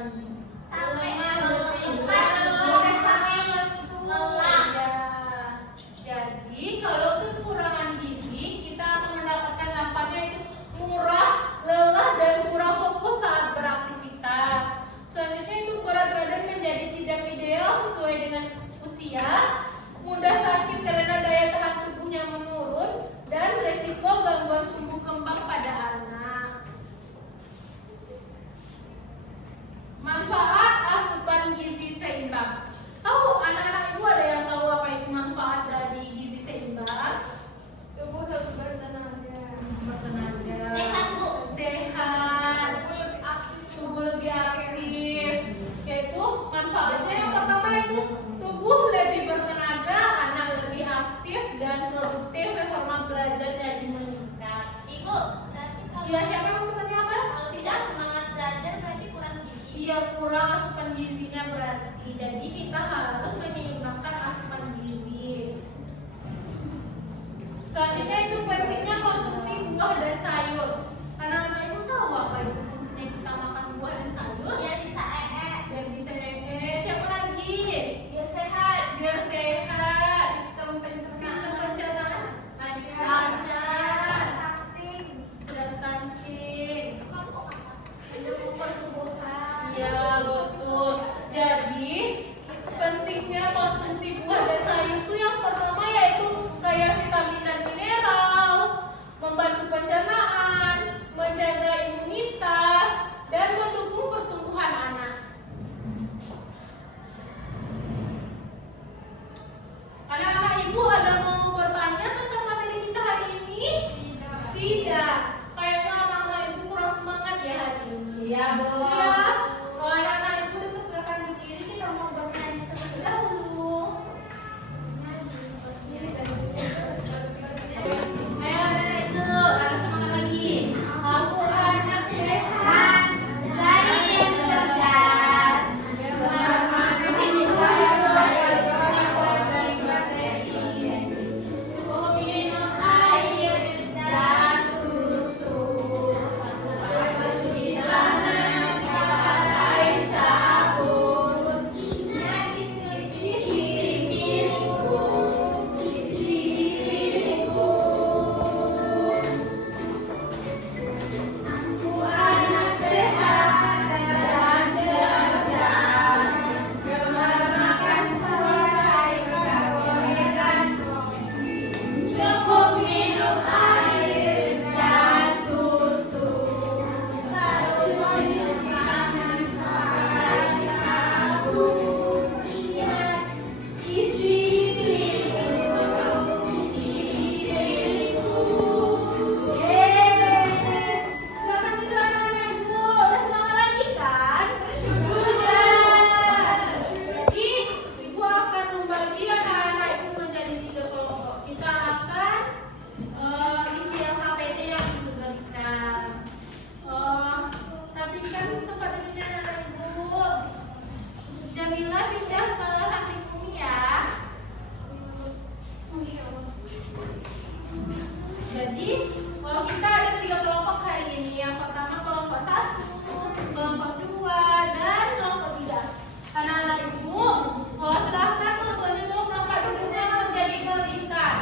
kekurangan gizi? Jadi kalau kekurangan gizi kita akan mendapatkan dampaknya itu murah, lelah, dan kurang fokus saat beraktivitas. Selanjutnya itu berat badan menjadi tidak ideal sesuai dengan usia, mudah sakit karena daya tahan tubuhnya menurun, dan resiko gangguan tumbuh kembang pada anak. Manfaat asupan gizi seimbang. Tahu anak-anak ibu ada yang tahu apa itu manfaat dari gizi seimbang? Tubuh lebih bertenaga. Sehat bu. Sehat. Tubuh lebih aktif. Yaitu manfaatnya yang pertama itu tubuh lebih bertenaga, anak lebih aktif dan produktif, performa belajar jadi meningkat. Ibu, ya siapa yang mau bertanya apa? Tidak semangat belajar berarti kurang gizi. Iya, kurang asupan gizinya berarti. Jadi kita harus menyeimbangkan asupan gizi. Selanjutnya itu pentingnya konsumsi buah dan sayur. Anak-anak ibu tahu apa itu fungsinya kita makan buah dan sayur? Biar bisa biar bisa siapa lagi? Biar sehat. Biar sehat. Sistem pencernaan lancar. Tidak stunting. Mendukung pertumbuhan. Iya betul. Jadi pentingnya konsumsi buah dan sayur itu yang pertama yaitu kaya vitamin dan mineral, membantu pencernaan, menjaga imunitas, dan mendukung pertumbuhan anak. Anak-anak ibu ada mau bertanya tentang materi kita hari ini? Tidak. Kayaknya anak-anak ibu kurang semangat ya hari ini. Iya, Bu. Ya. Kalau anak-anak ibu dipersilakan berdiri, kita mau bernyanyi terlebih dahulu. Ayo anak-anak ibu, ada semangat lagi. Aku anak sehat, baik dan cerdas. Bermain sayur dari bakteri. Cukup minum air dan susu. Baju di tangan pakai sabun. Isi piringku, isi piringku. Aku anak sehat dan cerdas, gemar makan sebagai karbohidrat. Cukup minum air dan susu. Taruh baju di tangan pakai sabun. Ingat, isi piringku, isi piringku. Selamat tidur anak-anak ibu. Udah semangat lagi kan? Sudah. Jadi ibu akan membagi anak-anak ibu menjadi 3 kelompok. Kita akan isi LKPD yang ibu berikan. Rapikan tempat duduknya anak ibu. Jamila pindah ke samping Umi ya. Masya Allah. Jadi kita ada 3 kelompok hari ini. Yang pertama kelompok 1, kelompok 2, dan kelompok 3. Anak-anak ibu, silahkan membentuk tempat duduknya menjadi melingkar.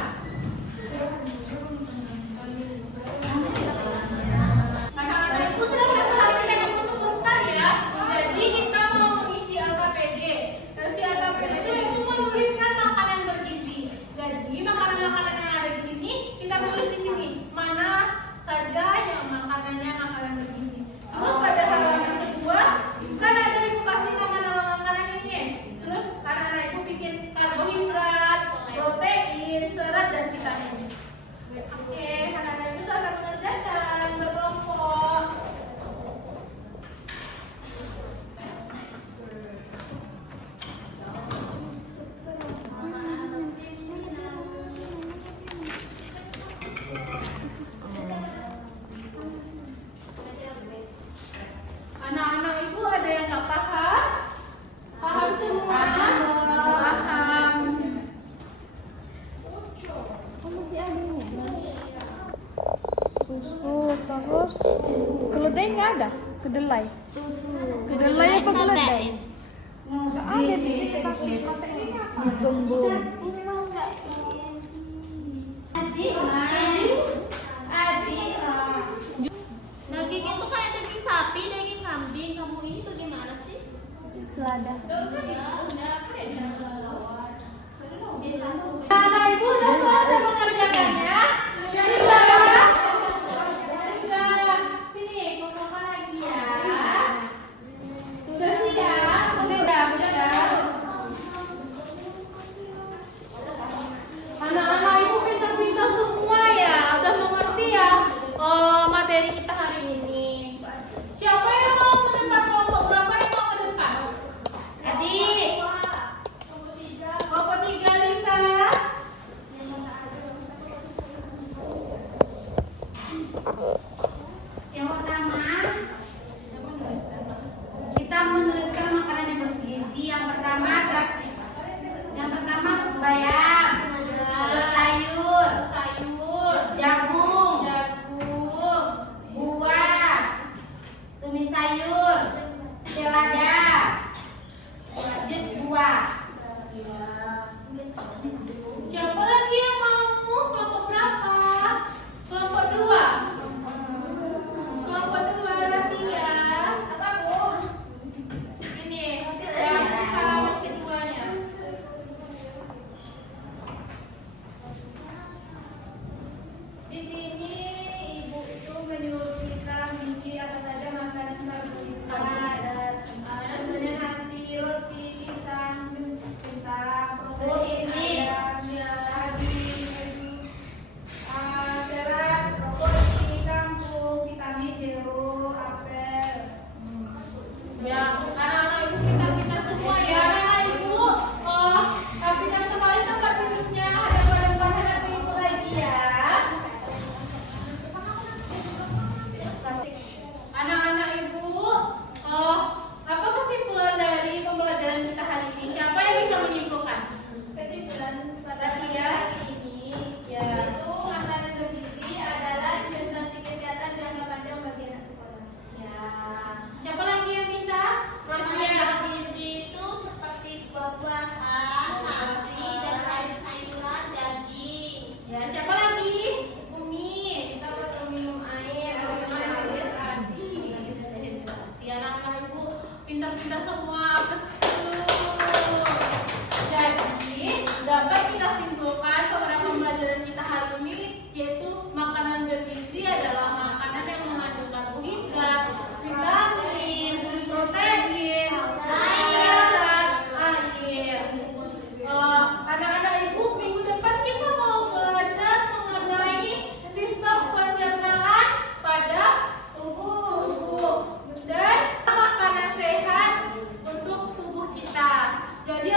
Anak-anak ibu silahkan perhatikan ibu sebentar ya. Jadi kita mau mengisi LKPD. Si LKPD itu menuliskan makanan bergizi. Jadi makanan-makanan yang ada di sini kita tulis di sini mana saja yang makanannya makanan bergizi. Terus pada halaman kedua kan ada ibu kasih nama-nama makanan ini ya. Terus anak-anak ibu bikin karbohidrat, protein, serat, dan vitamin. Oke, anak-anak ibu akan mengerjakan berkelompok. Anak-anak ibu ada yang nggak paham? Paham semua? Paham. Susu terus keledai nggak ada, kedelai. Kedelai apa keledai? Nggak ada di situ tapi ini apa? Gembung. Daging itu kayak daging sapi, daging kambing. Kamu ini tuh gimana sih? Selada. Anak ibu udah selesai mengerjakannya? Sudah. Sini, ngomong lagi ya. Sudah siap? Sudah. Anak-anak ibu pintar-pintar semua ya. Udah mengerti ya materi kita hari ini. Siapa yang mau ke depan? Kelompok berapa yang mau ke depan? Adik. Kelompok 3 Lika. Yang pertama, kita menuliskan makanan yang bergizi. Yang pertama sup bayam, sup sayur, jagung, buah, tumis sayur, selada, jus buah. Siapa lagi yang mau? Kelompok berapa? Kelompok 2. Kelompok 2 3. Apa Bu? Ini yang halaman keduanya. Di sini ibu itu menyuruh kita memiliki apa saja makanan karbohidrat. Contohnya nasi, roti, pisang, kentang, Oh, ini. serat, brokoli, kangkung, vitamin, jeruk, apel. Ya, anak-anak ibu pintar-pintar semua ya. Anak ibu, pindah kembali tempat duduknya. Ada pada anak ibu lagi ya. Anak-anak ibu, apa kesimpulan dari pembelajaran kita hari ini? Siapa yang bisa menyimpulkan? Kesimpulan pada ya. hari ini yaitu makanan bergizi adalah investasi kesehatan jangka panjang bagi anak sekolah. Ya. Siapa lagi yang bisa? Makanan bergizi itu seperti buah-buahan, nasi, dan sayur-sayuran, daging. Ya, siapa lagi? Umi. Kita perlu minum air. Si anak-anak ibu pintar-pintar semua. Jadi, dapat kita simpulkan kepada pembelajaran kita hari ini, yaitu makanan bergizi adalah makanan yang mengandung karbohidrat, vitamin, protein, serat, air. Anak-anak ibu, minggu depan kita mau belajar mengenai sistem pencernaan pada tubuh dan makanan sehat untuk tubuh kita. Jadi